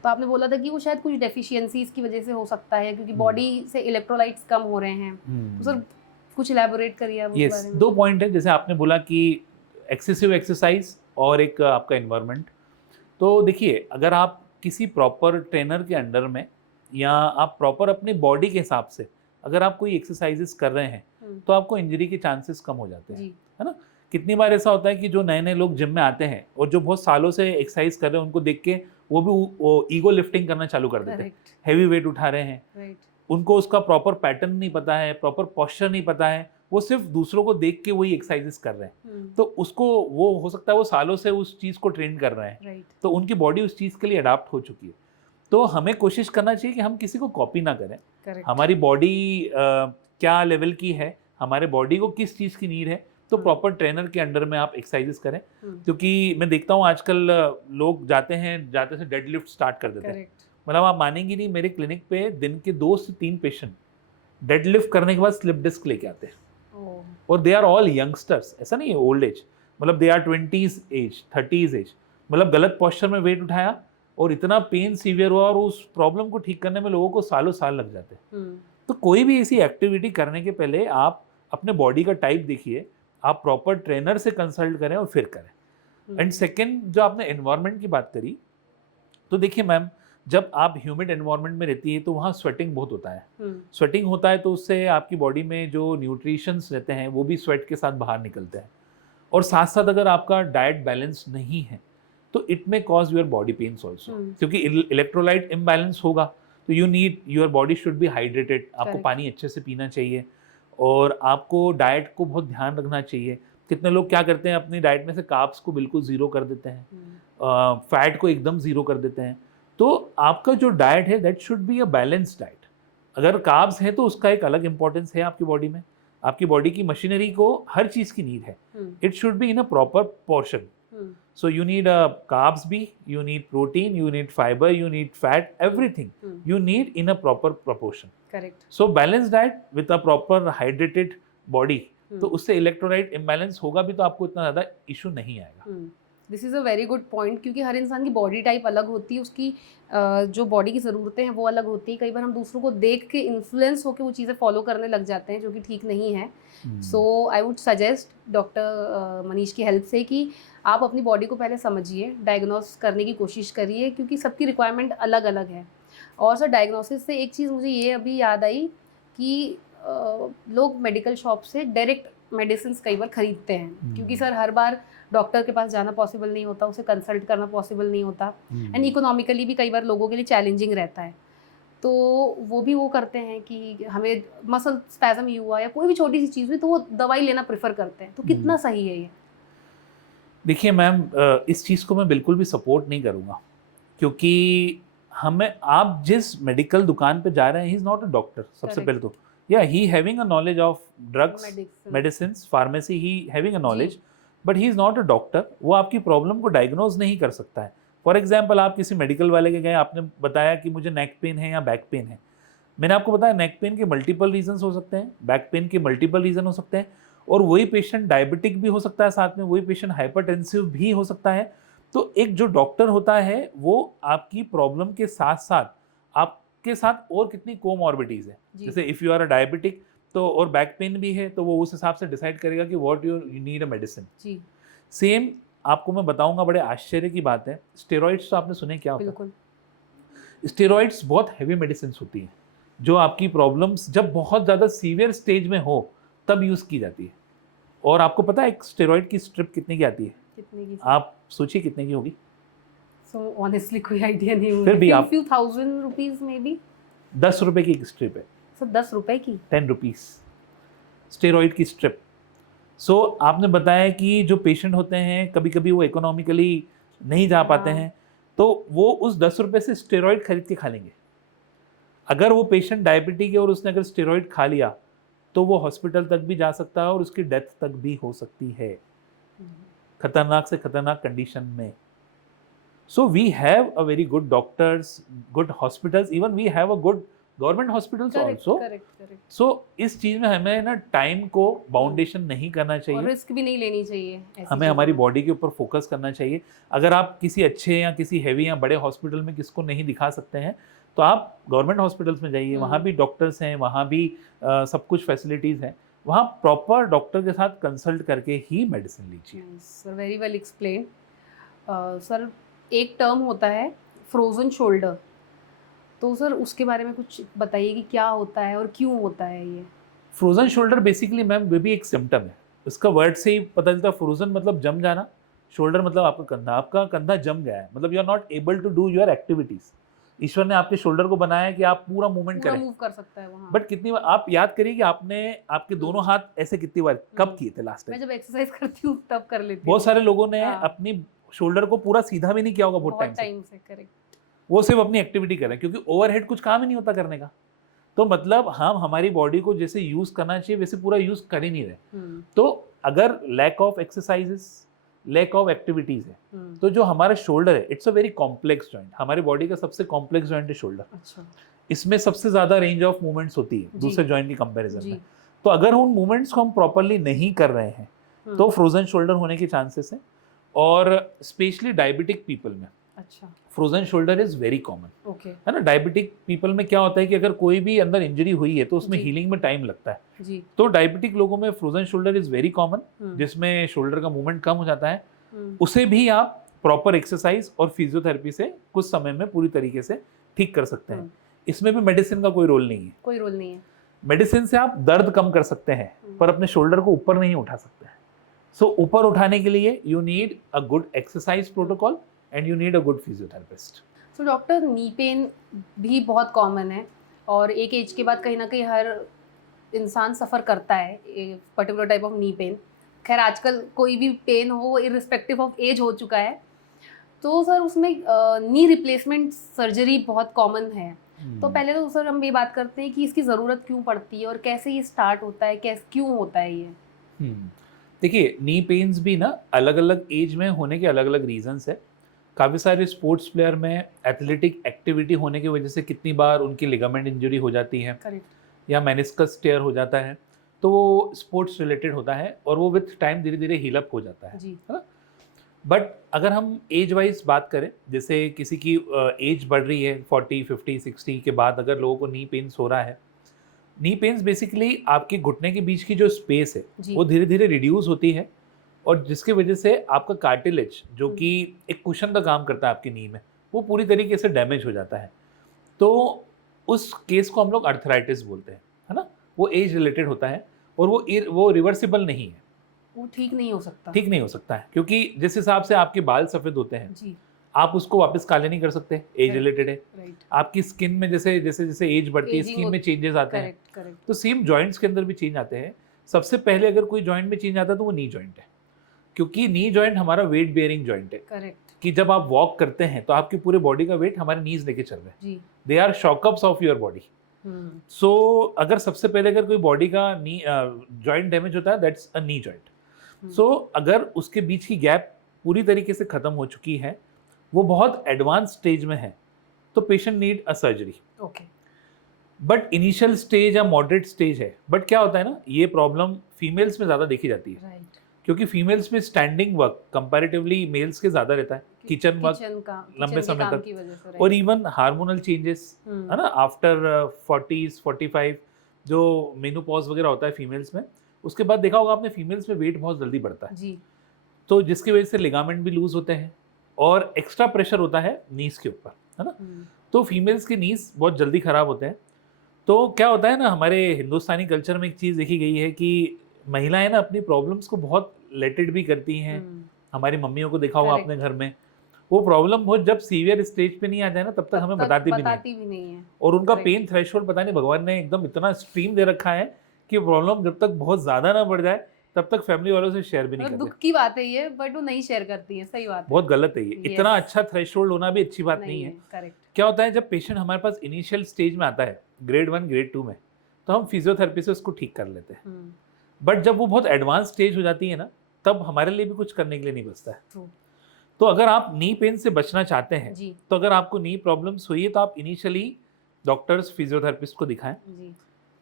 तो आपने बोला था कि वो शायद कुछ डेफिशिएंसीज की वजह से हो सकता है क्योंकि बॉडी से इलेक्ट्रोलाइट्स कम हो रहे हैं। तो सर कुछ इलैबोरेट करिए आप उस बारे में। 2 पॉइंट है, जैसे आपने बोला कि एक्सेसिव एक्सरसाइज और एक आपका इन्वायरमेंट। तो देखिए, अगर आप किसी प्रॉपर ट्रेनर के अंडर में या आप प्रॉपर अपनी बॉडी के हिसाब से अगर आप कोई एक्सरसाइजेस कर रहे हैं तो आपको इंजरी के चांसेस कम हो जाते हैं, है ना। कितनी बार ऐसा होता है कि जो नए नए लोग जिम में आते हैं और जो बहुत सालों से एक्सरसाइज कर रहे हैं, उनको देख के वो भी ईगो लिफ्टिंग करना चालू कर देते हैं, हैवी वेट उठा रहे हैं, उनको उसका प्रॉपर पैटर्न नहीं पता है, प्रॉपर पॉस्चर नहीं पता है, वो सिर्फ दूसरों को देख के वही एक्सरसाइजेस कर रहे हैं। तो उसको वो हो सकता है वो सालों से उस चीज़ को ट्रेन कर रहे हैं, तो उनकी बॉडी उस चीज़ के लिए अडाप्ट हो चुकी है। तो हमें कोशिश करना चाहिए कि हम किसी को कॉपी ना करें। हमारी बॉडी क्या लेवल की है, हमारे बॉडी को किस चीज़ की नीड है, तो प्रॉपर ट्रेनर के अंडर में आप एक्सरसाइजेस करें। क्योंकि मैं देखता हूँ आजकल लोग जाते से डेड लिफ्ट स्टार्ट कर देते हैं। मतलब आप मानेंगी नहीं, मेरे क्लिनिक पे दिन के 2 से 3 पेशेंट डेड लिफ्ट करने के बाद स्लिप डिस्क लेके आते हैं और दे आर ऑल यंगस्टर्स। ऐसा नहीं है ओल्ड एज, मतलब they are 20s as 30s as, मतलब गलत पोस्चर में वेट उठाया और इतना पेन सीवियर हुआ और उस प्रॉब्लम को ठीक करने में लोगों को सालों साल लग जाते हैं। तो कोई भी ऐसी एक्टिविटी करने के पहले आप अपने बॉडी का टाइप देखिए, आप प्रॉपर ट्रेनर से कंसल्ट करें और फिर करें। एंड सेकेंड, जो आपने एनवायरनमेंट की बात करी, तो देखिए मैम, जब आप ह्यूमिड एनवायरनमेंट में रहती है तो वहाँ स्वेटिंग बहुत होता है। स्वेटिंग होता है तो उससे आपकी बॉडी में जो न्यूट्रिशंस रहते हैं वो भी स्वेट के साथ बाहर निकलते हैं, और साथ साथ अगर आपका डाइट बैलेंस नहीं है तो it may cause your body pens also, क्योंकि इलेक्ट्रोलाइट इम्बैलेंस होगा तो you need, your body should be hydrated, आपको पानी अच्छे से पीना चाहिए और आपको डाइट को बहुत ध्यान रखना चाहिए। कितने लोग क्या करते हैं, अपनी डाइट में से कार्ब्स को बिल्कुल ज़ीरो कर देते हैं, फैट को एकदम ज़ीरो कर देते हैं। तो आपका जो डाइट है that should be a balance diet. अगर कार्ब्स है तो उसका एक अलग इंपॉर्टेंस है आपकी बॉडी में, आपकी बॉडी की मशीनरी को हर चीज़ की नीड है, it should be in a proper portion. So you need carbs भी, you need protein, you need fiber, you need fat, everything you need in a proper proportion. Correct. So balanced diet with a proper hydrated body, तो उससे electrolyte imbalance होगा भी तो आपको इतना ज़्यादा issue नहीं आएगा। This is a very good point, क्योंकि हर इंसान की बॉडी टाइप अलग होती है, उसकी जो बॉडी की ज़रूरतें हैं वो अलग होती है। कई बार हम दूसरों को देख के इन्फ्लुएंस होकर वो चीज़ें फॉलो करने लग जाते हैं जो कि ठीक नहीं है। So I would suggest doctor Manish की हेल्प से कि आप अपनी बॉडी को पहले समझिए, डायग्नोस करने की कोशिश करिए, क्योंकि सबकी रिक्वायरमेंट अलग अलग है। और सर डायग्नोसिस से एक चीज़ मुझे ये अभी याद आई कि लोग मेडिकल शॉप से डायरेक्ट मेडिसिन कई बार खरीदते हैं, क्योंकि सर हर बार डॉक्टर के पास जाना पॉसिबल नहीं होता, उसे कंसल्ट करना पॉसिबल नहीं होता, एंड इकोनॉमिकली भी कई बार लोगों के लिए चैलेंजिंग रहता है। तो वो भी वो करते हैं कि हमें मसल स्पैज़म ही हुआ या कोई भी छोटी सी चीज़ हुई तो वो दवाई लेना प्रेफर करते हैं। तो कितना सही है ये? देखिए मैम, इस चीज़ को मैं बिल्कुल भी सपोर्ट नहीं करूँगा, क्योंकि हमें, आप जिस मेडिकल दुकान पे जा रहे हैं, he is not a doctor सबसे पहले तो, या ही having a knowledge of drugs, medicines, pharmacy, he having a knowledge, but he is not a doctor. वो आपकी प्रॉब्लम को डायग्नोज नहीं कर सकता है। फॉर एग्जाम्पल, आप किसी मेडिकल वाले के गए, आपने बताया कि मुझे नेक पेन है या बैक पेन है। मैंने आपको बताया नेक पेन के मल्टीपल रीजंस हो सकते हैं, बैक पेन के मल्टीपल रीजन हो सकते हैं, और वही पेशेंट डायबिटिक भी हो सकता है, साथ में वही पेशेंट हाइपरटेंसिव भी हो सकता है। तो एक जो डॉक्टर होता है वो आपकी प्रॉब्लम के साथ साथ आपके साथ और कितनी कोमॉर्बिडीज है, जैसे if you are a diabetic तो और बैक पेन भी है तो वो उस हिसाब से डिसाइड करेगा कि what you need a medicine. Same आपको मैं बताऊंगा, बड़े आश्चर्य की बात है, स्टेरॉइड्स तो आपने सुने क्या होता है? स्टेरॉइड्स बहुत हैवी मेडिसिन होती हैं जो आपकी प्रॉब्लम्स जब बहुत ज़्यादा सीवियर स्टेज में हो तब यूज़ की जाती है। और आपको पता है एक स्टेरॉइड की स्ट्रिप कितने की आती है? कितने की? आप सोचिए कितने की होगी। सो ऑनेस्टली कोई आइडिया नहीं है। फिर भी आप, few thousand rupees may be. 10 रुपए की एक स्ट्रिप है। सर 10 रुपए की? 10 रुपीज़ स्टेरॉइड की स्ट्रिप। सो आपने बताया कि जो पेशेंट होते हैं कभी कभी वो इकोनॉमिकली नहीं जा पाते हैं, तो वो उस 10 रुपए से स्टेरॉइड खरीद के खा लेंगे। अगर वो पेशेंट डायबिटिक है और उसने अगर स्टेरॉइड खा लिया तो वो हॉस्पिटल तक भी जा सकता है और उसकी डेथ तक भी हो सकती है, खतरनाक से खतरनाक कंडीशन में। So we have a very good doctors, good hospitals, even we have a good government hospitals also. So इस चीज़ में हमें ना टाइम को बाउंडेशन नहीं करना चाहिए और रिस्क भी नहीं लेनी चाहिए, हमें हमारी बॉडी के ऊपर फोकस करना चाहिए। अगर आप किसी अच्छे या किसी हैवी या बड़े हॉस्पिटल में किसको नहीं दिखा सकते हैं तो आप गवर्नमेंट हॉस्पिटल्स में जाइए, वहाँ भी डॉक्टर्स हैं, वहाँ भी सब कुछ फैसिलिटीज़ हैं, वहाँ प्रॉपर डॉक्टर के साथ कंसल्ट करके ही मेडिसिन लीजिए। Sir very well explain. Sir एक टर्म होता है फ्रोजन शोल्डर, तो सर उसके बारे में कुछ बताइए कि क्या होता है और क्यों होता है ये? फ्रोजन शोल्डर बेसिकली मैम वो भी एक सिम्टम है, इसका वर्ड से ही पता चलता है। फ्रोजन मतलब जम जाना, शोल्डर मतलब आपका कंधा जम गया है, मतलब you are not able to do your activities. ईश्वर ने आपके शोल्डर को बनाया कि आप पूरा मूवमेंट करें, मूव कर सकता है वहाँ। बट कितनी बार आप याद करिए कि आपने आपके दोनों हाथ ऐसे कितनी बार कब किए थे लास्ट टाइम? मैं जब एक्सरसाइज करती हूँ तब कर लेती हूँ। बहुत सारे लोगों ने अपनी शोल्डर को पूरा सीधा भी नहीं किया होगा बहुत टाइम से। करेक्ट। वो सिर्फ अपनी एक्टिविटी करें क्योंकि ओवरहेड कुछ काम ही नहीं होता करने का। तो मतलब हम हमारी बॉडी को जैसे यूज करना चाहिए वैसे पूरा यूज कर ही नहीं रहे। तो अगर lack of exercises, lack of activities है, तो जो हमारा शोल्डर है it's a very complex joint, हमारी बॉडी का सबसे कॉम्प्लेक्स जॉइंट है शोल्डर। अच्छा। इसमें सबसे ज्यादा रेंज ऑफ मूवमेंट्स होती है दूसरे जॉइंट की कंपैरिजन में। तो अगर उन मूवमेंट्स को हम प्रॉपरली नहीं कर रहे हैं तो फ्रोजन शोल्डर होने के चांसेस हैं। और स्पेशली डायबिटिक पीपल में अच्छा, frozen shoulder is very common, okay, है ना। डायबिटिक पीपल में क्या होता है कि अगर कोई भी अंदर इंजरी हुई है तो उसमें जी। हीलिंग में टाइम लगता है। जी। तो डायबिटिक लोगों में frozen shoulder is very common, hmm, जिसमें शोल्डर का मूवमेंट कम हो जाता है। हम्म, उसे भी आप प्रॉपर एक्सरसाइज और फिजियोथेरेपी से कुछ समय में पूरी तरीके से ठीक कर सकते हैं। हम्म, इसमें भी मेडिसिन का कोई रोल नहीं है। कोई रोल नहीं है। मेडिसिन से आप दर्द कम कर सकते हैं, पर अपने शोल्डर को ऊपर नहीं उठा सकते हैं। सो ऊपर उठाने के लिए you need a good exercise protocol and you need a good physiotherapist. So doctor, knee pain भी बहुत कॉमन है और एक एज के बाद कहीं ना कहीं हर इंसान सफ़र करता है एक particular type of knee pain. खैर आजकल कोई भी पेन हो वो इरिस्पेक्टिव ऑफ एज हो चुका है। तो सर उसमें नी रिप्लेसमेंट सर्जरी बहुत कॉमन है। तो पहले तो सर हम ये बात करते हैं कि इसकी ज़रूरत क्यों पड़ती है और कैसे ये स्टार्ट होता है, कैसे क्यों होता है ये। देखिए, नी पेन्स भी ना अलग अलग एज में होने के अलग अलग रीजंस है। काफ़ी सारे स्पोर्ट्स प्लेयर में एथलेटिक एक्टिविटी होने की वजह से कितनी बार उनकी लिगामेंट इंजरी हो जाती है करेक्ट। या मेनिस्कस टेयर हो जाता है, तो वो स्पोर्ट्स रिलेटेड होता है और वो विथ टाइम धीरे धीरे हील अप हो जाता है जी। ना। बट अगर हम एज वाइज बात करें, जैसे किसी की एज बढ़ रही है 40, 50, 60 के बाद अगर लोगों को नी पेन्स हो रहा है, नी पेन्स बेसिकली आपके घुटने के बीच की जो स्पेस है जी। वो धीरे धीरे रिड्यूस होती है, और जिसकी वजह से आपका कार्टिलेज जो कि एक कुशन का काम करता है आपकी नी में, वो पूरी तरीके से डैमेज हो जाता है। तो उस केस को हम लोग अर्थराइटिस बोलते हैं, है ना। वो एज रिलेटेड होता है और वो रिवर्सिबल नहीं है, वो ठीक नहीं हो सकता। ठीक नहीं हो सकता है, क्योंकि जिस हिसाब से आपके बाल सफ़ेद होते हैं जी। आप उसको वापस काले नहीं कर सकते, एज Correct. रिलेटेड है। राइट। आपकी स्किन में जैसे जैसे जैसे एज बढ़ती है Aging स्किन में चेंजेस आते हैं, करेक्ट, करेक्ट। तो सेम जॉइंट्स के अंदर भी चेंज आते हैं। सबसे पहले अगर कोई जॉइंट में चेंज आता है तो वो नी जॉइंट है, क्योंकि नी जॉइंट हमारा वेट बेयरिंग जॉइंट है। करेक्ट। कि जब आप वॉक करते हैं तो आपकी पूरे बॉडी का वेट हमारे नीज लेके चल रहे हैं, जी। They are shock ups of your body. So अगर सबसे पहले अगर कोई बॉडी का नी जॉइंट डैमेज होता है, दैट्स अ नी जॉइंट। सो अगर उसके बीच की गैप पूरी तरीके से खत्म हो चुकी है, वो बहुत एडवांस स्टेज में है, तो patient need a surgery. Okay. But initial stage या मॉडरेट स्टेज है। बट क्या होता है ना, ये प्रॉब्लम फीमेल्स में ज़्यादा देखी जाती है, राइट। क्योंकि फीमेल्स में स्टैंडिंग वर्क कंपैरेटिवली मेल्स के ज़्यादा रहता है, किचन वर्क लंबे समय तक, और इवन हार्मोनल चेंजेस, है ना, आफ्टर 40s 45 जो मेनोपॉज वगैरह होता है फीमेल्स में, उसके बाद देखा होगा आपने फीमेल्स में वेट बहुत जल्दी बढ़ता है जी। तो जिसकी वजह से लिगामेंट भी लूज होते हैं और एक्स्ट्रा प्रेशर होता है नीज के ऊपर, है ना। तो फीमेल्स के नीज बहुत जल्दी खराब होते हैं। तो क्या होता है ना, हमारे हिंदुस्तानी कल्चर में एक चीज़ देखी गई है कि महिलाएं ना अपनी प्रॉब्लम्स को बहुत लेटेड भी करती हैं। हमारी मम्मियों को देखा होगा आपने घर में, वो प्रॉब्लम हो जब सीवियर स्टेज पे नहीं आ जाए ना, तब तक हमें बताती भी नहीं है। और उनका पेन थ्रेशोल्ड पता नहीं भगवान ने एकदम इतना एक्सट्रीम दे रखा है कि प्रॉब्लम जब तक बहुत ज़्यादा ना बढ़ जाए तब तक फैमिली वालों से शेयर भी नहीं करते। दुख की बात है ये, बट वो नहीं शेयर करती है। सही बात है, बहुत गलत है ये। इतना अच्छा थ्रेशोल्ड होना भी अच्छी बात नहीं है। करेक्ट। क्या होता है, जब पेशेंट हमारे पास इनिशियल स्टेज में आता है, ग्रेड 1 ग्रेड 2 में, तो हम फिजियोथेरेपी से उसको ठीक कर लेते हैं। बट जब वो बहुत एडवांस स्टेज हो जाती है ना, तब हमारे लिए भी कुछ करने के लिए नहीं बचता है। तो अगर आप नी पेन से बचना चाहते हैं, तो अगर आपको नी प्रॉब्लम्स हुई है तो आप इनिशियली डॉक्टर्स फिजियोथेरेपिस्ट को दिखाएं,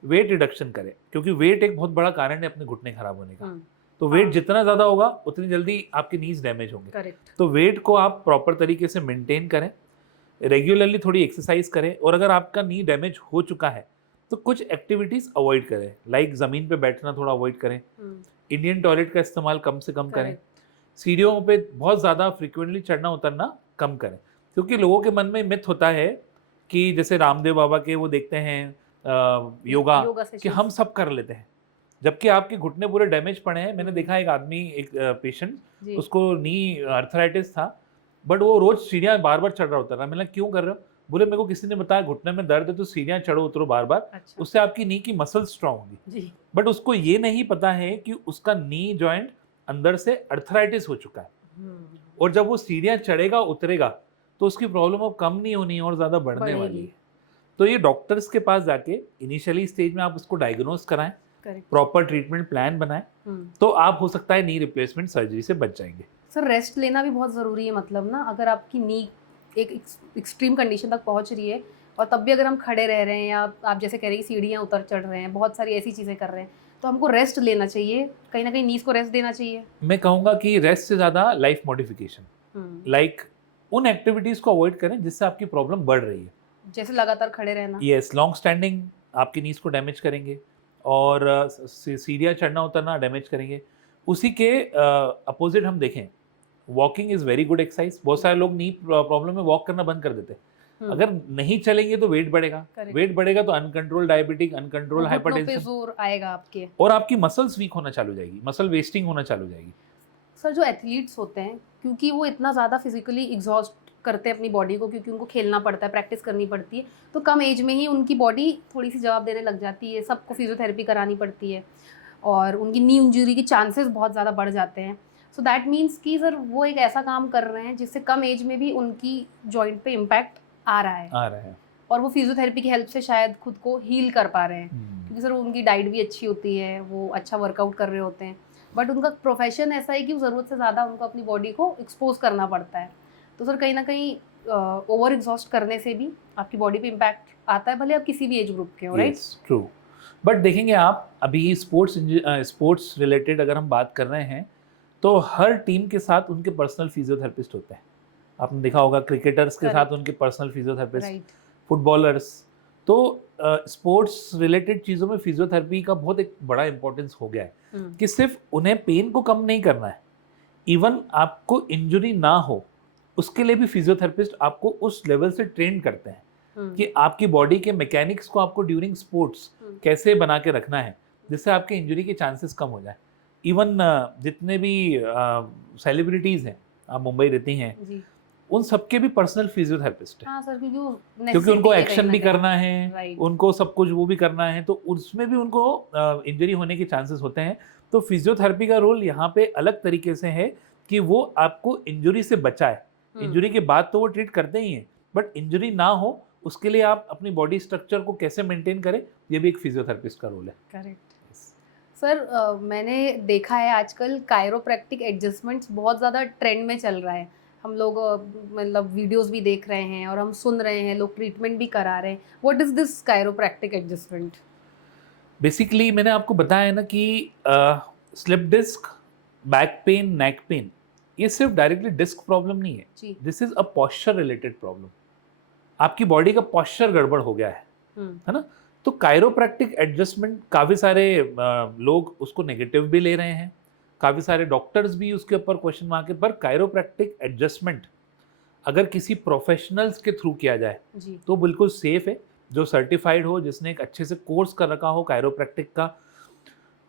वेट रिडक्शन करें, क्योंकि वेट एक बहुत बड़ा कारण है अपने घुटने खराब होने का। तो वेट जितना ज़्यादा होगा उतनी जल्दी आपके नीज डैमेज होंगे। करेक्ट। तो वेट को आप प्रॉपर तरीके से मेंटेन करें, रेगुलरली थोड़ी एक्सरसाइज करें, और अगर आपका नी डैमेज हो चुका है तो कुछ एक्टिविटीज़ अवॉइड करें, लाइक ज़मीन पे बैठना थोड़ा अवॉइड करें, इंडियन टॉयलेट का इस्तेमाल कम से कम करें, सीढ़ियों पे बहुत ज़्यादा फ्रिक्वेंटली चढ़ना उतरना कम करें। क्योंकि लोगों के मन में मिथ होता है कि जैसे रामदेव बाबा के वो देखते हैं योगा कि हम सब कर लेते हैं, जबकि आपके घुटने पूरे डैमेज पड़े हैं। मैंने देखा एक आदमी, एक पेशेंट, उसको नी अर्थराइटिस था, बट वो रोज सीढ़ियाँ बार बार चढ़ रहा होता था। मैंने क्यों कर रहे हो? बोले मेरे को किसी ने बताया घुटने में दर्द है तो सीढ़ियाँ चढ़ो उतरो बार बार, अच्छा। उससे आपकी नी की मसल स्ट्रांग होगी। बट उसको ये नहीं पता है कि उसका नी जॉइंट अंदर से अर्थराइटिस हो चुका है, और जब वो सीढ़ियाँ चढ़ेगा उतरेगा तो उसकी प्रॉब्लम अब कम नहीं होनी है और ज़्यादा बढ़ने वाली है। तो ये डॉक्टर्स के पास जाके इनिशियली स्टेज में आप उसको डायग्नोज कराएं, प्रॉपर ट्रीटमेंट प्लान बनाएं, तो आप हो सकता है नी रिप्लेसमेंट सर्जरी से बच जाएंगे। सर रेस्ट लेना भी बहुत ज़रूरी है, मतलब ना, अगर आपकी नी एक एक्सट्रीम कंडीशन तक पहुंच रही है और तब भी अगर हम खड़े रह रहे हैं या आप जैसे कह रहे हैं कि सीढ़ियाँ उतर चढ़ रहे हैं, बहुत सारी ऐसी चीज़ें कर रहे हैं, तो हमको रेस्ट लेना चाहिए, कहीं ना कहीं नीज को रेस्ट देना चाहिए। मैं कहूँगा कि रेस्ट से ज़्यादा लाइफ मॉडिफिकेशन, लाइक उन एक्टिविटीज़ को अवॉइड करें जिससे आपकी प्रॉब्लम बढ़ रही है। जैसे लगातार खड़े रहना। यस, लॉन्ग स्टैंडिंग आपकी नीज को डैमेज करेंगे, और सीढ़ियाँ चढ़ना उतरना डैमेज करेंगे। उसी के अपोजिट हम देखें, walking is very good exercise. बहुत सारे लोग नी प्रॉब्लम में वॉक करना बंद कर देते हैं। अगर नहीं चलेंगे तो वेट बढ़ेगा, वेट बढ़ेगा तो अनकंट्रोल डायबिटिक, अनकंट्रोल हाइपरटेंशन जोर आएगा आपके, और आपकी मसल्स वीक होना चालू हो जाएगी, मसल वेस्टिंग होना चालू हो जाएगी। सर जो एथलीट्स होते हैं, क्योंकि वो इतना ज़्यादा फिजिकली एग्जॉस्ट करते हैं अपनी बॉडी को, क्योंकि उनको खेलना पड़ता है, प्रैक्टिस करनी पड़ती है, तो कम एज में ही उनकी बॉडी थोड़ी सी जवाब देने लग जाती है, सबको फिजियोथेरेपी करानी पड़ती है और उनकी नी इंजरी के चांसेस बहुत ज़्यादा बढ़ जाते हैं। सो दैट मीन्स कि सर वो एक ऐसा काम कर रहे हैं जिससे कम एज में भी उनकी जॉइंट पे इम्पैक्ट आ रहा है और वो फिजियोथेरेपी की हेल्प से शायद खुद को हील कर पा रहे हैं, क्योंकि सर उनकी डाइट भी अच्छी होती है, वो अच्छा वर्कआउट कर रहे होते हैं, बट उनका प्रोफेशन ऐसा है कि ज़रूरत से ज़्यादा उनको अपनी बॉडी को एक्सपोज करना पड़ता है। तो सर कहीं ना कहीं ओवर एग्जॉस्ट करने से भी आपकी बॉडी पे इम्पैक्ट आता है, भले आप किसी भी एज ग्रुप के हो, राइट? ट्रू। बट देखेंगे आप, अभी स्पोर्ट्स रिलेटेड अगर हम बात कर रहे हैं तो हर टीम के साथ उनके पर्सनल फिजियोथेरेपिस्ट होते हैं। आपने देखा होगा क्रिकेटर्स के साथ उनके पर्सनल फिजियोथेरेपिस्ट, फुटबॉलर्स। तो स्पोर्ट्स रिलेटेड चीज़ों में फिजियोथेरेपी का बहुत एक बड़ा इंपॉर्टेंस हो गया है कि सिर्फ उन्हें पेन को कम नहीं करना है, इवन आपको इंजरी ना हो उसके लिए भी फिजियोथेरेपिस्ट आपको उस लेवल से ट्रेन करते हैं कि आपकी बॉडी के मैकेनिक्स को आपको ड्यूरिंग स्पोर्ट्स कैसे बना के रखना है जिससे आपके इंजरी के चांसेस कम हो जाए। इवन जितने भी सेलिब्रिटीज़ हैं, आप मुंबई रहती हैं, उन सबके भी पर्सनल फिजियोथेरेपिस्ट है। हाँ सर, क्योंकि उनको एक्शन भी करना है, उनको सब कुछ वो भी करना है, तो उसमें भी उनको इंजरी होने के चांसेस होते हैं। तो फिजियोथेरेपी का रोल यहाँ पे अलग तरीके से है कि वो आपको इंजरी से बचाए। इंजरी के बाद तो वो ट्रीट करते ही हैं, बट इंजरी ना हो उसके लिए आप अपनी बॉडी स्ट्रक्चर को कैसे मेंटेन करें, ये भी एक फिजियोथेरेपिस्ट का रोल है। Correct sir. मैंने देखा है आजकल कायरोप्रैक्टिक एडजस्टमेंट्स बहुत ज़्यादा ट्रेंड में चल रहा है। हम लोग मतलब वीडियोस भी देख रहे हैं और हम सुन रहे हैं, लोग ट्रीटमेंट भी करा रहे हैं। What is this chiropractic adjustment? Basically मैंने आपको बताया ना कि slip disc, back pain, neck pain, ये सिर्फ डायरेक्टली डिस्क प्रॉब्लम नहीं है, this is a posture related problem. आपकी बॉडी का पॉस्चर गड़बड़ हो गया है ना? तो कायरोप्रैक्टिक एडजस्टमेंट काफ़ी सारे लोग उसको नेगेटिव भी ले रहे हैं, काफ़ी सारे डॉक्टर्स भी उसके ऊपर क्वेश्चन मार्क है। पर कायरोप्रैक्टिक एडजस्टमेंट अगर किसी प्रोफेशनल्स के थ्रू किया जाए तो बिल्कुल सेफ है, जो सर्टिफाइड हो, जिसने एक अच्छे से कोर्स कर रखा हो कायरोप्रैक्टिक का।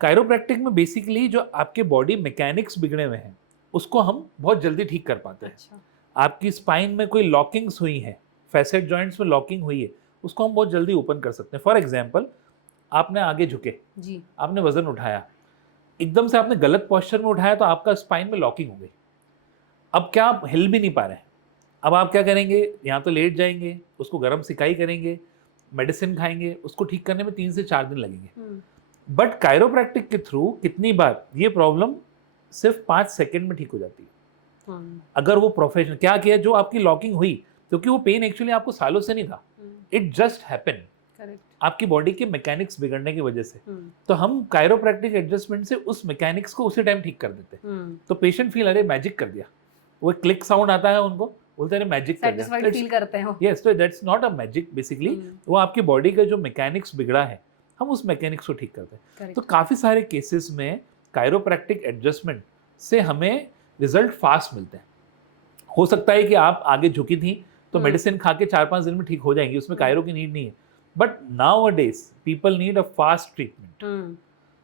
कायरोप्रैक्टिक में बेसिकली जो आपके बॉडी मैकेनिक्स बिगड़े हुए हैं उसको हम बहुत जल्दी ठीक कर पाते हैं। अच्छा। आपकी स्पाइन में कोई लॉकिंग्स हुई है, फैसेट जॉइंट्स में लॉकिंग हुई है, उसको हम बहुत जल्दी ओपन कर सकते हैं। फॉर एग्जांपल, आपने आगे झुके जी, आपने वजन उठाया, एकदम से आपने गलत पोस्चर में उठाया तो आपका स्पाइन में लॉकिंग हो गई। अब क्या आप हिल भी नहीं पा रहे हैं, अब आप क्या करेंगे, यहाँ तो लेट जाएंगे, उसको गर्म सिकाई करेंगे, मेडिसिन खाएंगे, उसको ठीक करने में 3 से 4 दिन लगेंगे। बट कायरोप्रैक्टिक के थ्रू कितनी बार ये प्रॉब्लम सिर्फ 5 सेकंड में ठीक हो जाती है। अगर वो प्रोफेशनल क्या किया, जो आपकी लॉकिंग हुई, क्योंकि वो पेन एक्चुअली आपको सालों से नहीं था, इट जस्ट हैपन, आपकी बॉडी के मैकेनिक्स बिगड़ने की वजह से। तो हम कायरोप्रैक्टिक एडजस्टमेंट से उस मैकेनिक्स को उसी टाइम ठीक कर देते हैं। तो पेशेंट फील, अरे मैजिक कर दिया, वो क्लिक साउंड आता है उनको, बोलते हैं मैजिक कर दिया, फील करते हैं। यस, तो that's not a magic, basically वो आपकी बॉडी का जो मैकेनिक्स बिगड़ा है हम उस मैकेनिक्स को ठीक करते हैं। तो काफ़ी सारे केसेस में कायरोप्रैक्टिक एडजस्टमेंट से हमें रिजल्ट फास्ट मिलते हैं। हो सकता है कि आप आगे झुकी थी तो मेडिसिन खा के 4-5 दिन में ठीक हो जाएंगी, उसमें कायरो की नीड नहीं है। But now a days people need a fast treatment.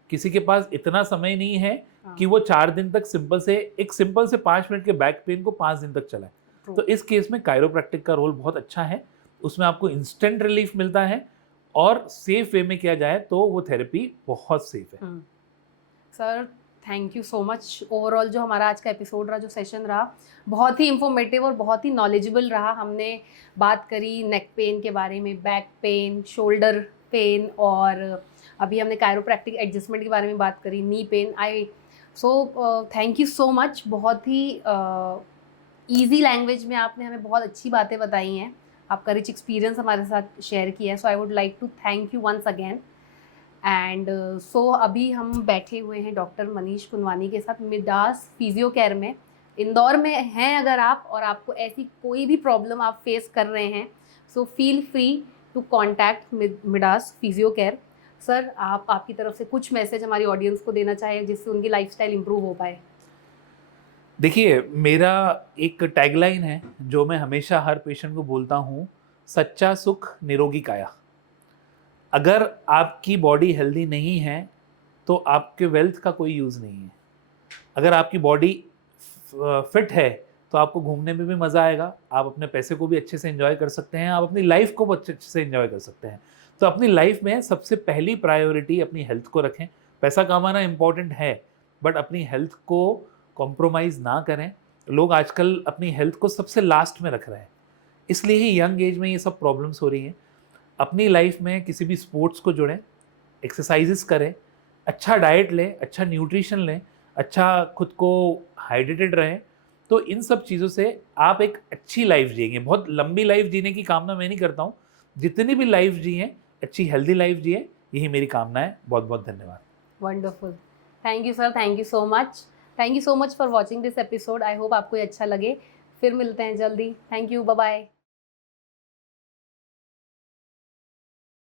किसी के पास इतना समय नहीं है कि वो 4 दिन तक सिंपल से 5 मिनट के बैक पेन को 5 दिन तक चलाए। तो इस केस में कायरोप्रैक्टिक का रोल बहुत अच्छा है, उसमें आपको इंस्टेंट रिलीफ मिलता है और सेफ वे में किया जाए तो वो थेरेपी बहुत सेफ है। Sir thank you so much. Overall जो हमारा आज का एपिसोड रहा, जो सेशन रहा, बहुत ही इंफॉर्मेटिव और बहुत ही नॉलेजेबल रहा। हमने बात करी नेक पेन के बारे में, बैक पेन, शोल्डर पेन, और अभी हमने कायरोप्रैक्टिक एडजस्टमेंट के बारे में बात करी, knee pain. Thank you so much. बहुत ही ईजी लैंग्वेज में आपने हमें बहुत अच्छी बातें बताई हैं, आपका रिच एक्सपीरियंस हमारे साथ शेयर किया है। So I would like to thank you once again. And so अभी हम बैठे हुए हैं डॉक्टर मनीष कुनवानी के साथ मिडास फिजियो केयर में। इंदौर में हैं अगर आप, और आपको ऐसी कोई भी प्रॉब्लम आप फेस कर रहे हैं, so feel free to contact Midas physio care. Sir, आप आपकी तरफ से कुछ मैसेज हमारी ऑडियंस को देना चाहें जिससे उनकी लाइफस्टाइल इंप्रूव हो पाए। देखिए, मेरा एक टैगलाइन है जो मैं हमेशा हर पेशेंट को बोलता हूँ, सच्चा सुख निरोगी काया। अगर आपकी बॉडी हेल्दी नहीं है तो आपके वेल्थ का कोई यूज़ नहीं है। अगर आपकी बॉडी फिट है तो आपको घूमने में भी मज़ा आएगा, आप अपने पैसे को भी अच्छे से एंजॉय कर सकते हैं, आप अपनी लाइफ को अच्छे से एंजॉय कर सकते हैं। तो अपनी लाइफ में सबसे पहली प्रायोरिटी अपनी हेल्थ को रखें। पैसा कमाना इम्पॉर्टेंट है, बट अपनी हेल्थ को कॉम्प्रोमाइज़ ना करें। लोग आजकल अपनी हेल्थ को सबसे लास्ट में रख रहे हैं, इसलिए ही यंग एज में ये सब प्रॉब्लम्स हो रही हैं। अपनी लाइफ में किसी भी स्पोर्ट्स को जुड़ें, एक्सरसाइजेस करें, अच्छा डाइट लें, अच्छा न्यूट्रिशन लें, अच्छा खुद को हाइड्रेटेड रहें। तो इन सब चीज़ों से आप एक अच्छी लाइफ जिएंगे। बहुत लंबी लाइफ जीने की कामना मैं नहीं करता हूँ, जितनी भी लाइफ जिए अच्छी हेल्दी लाइफ जिए, यही मेरी कामना है। बहुत बहुत धन्यवाद। Wonderful, thank you sir, thank you so much. Thank you so much for watching this episode. I hope आपको ये अच्छा लगे। फिर मिलते हैं जल्दी। Thank you, bye bye.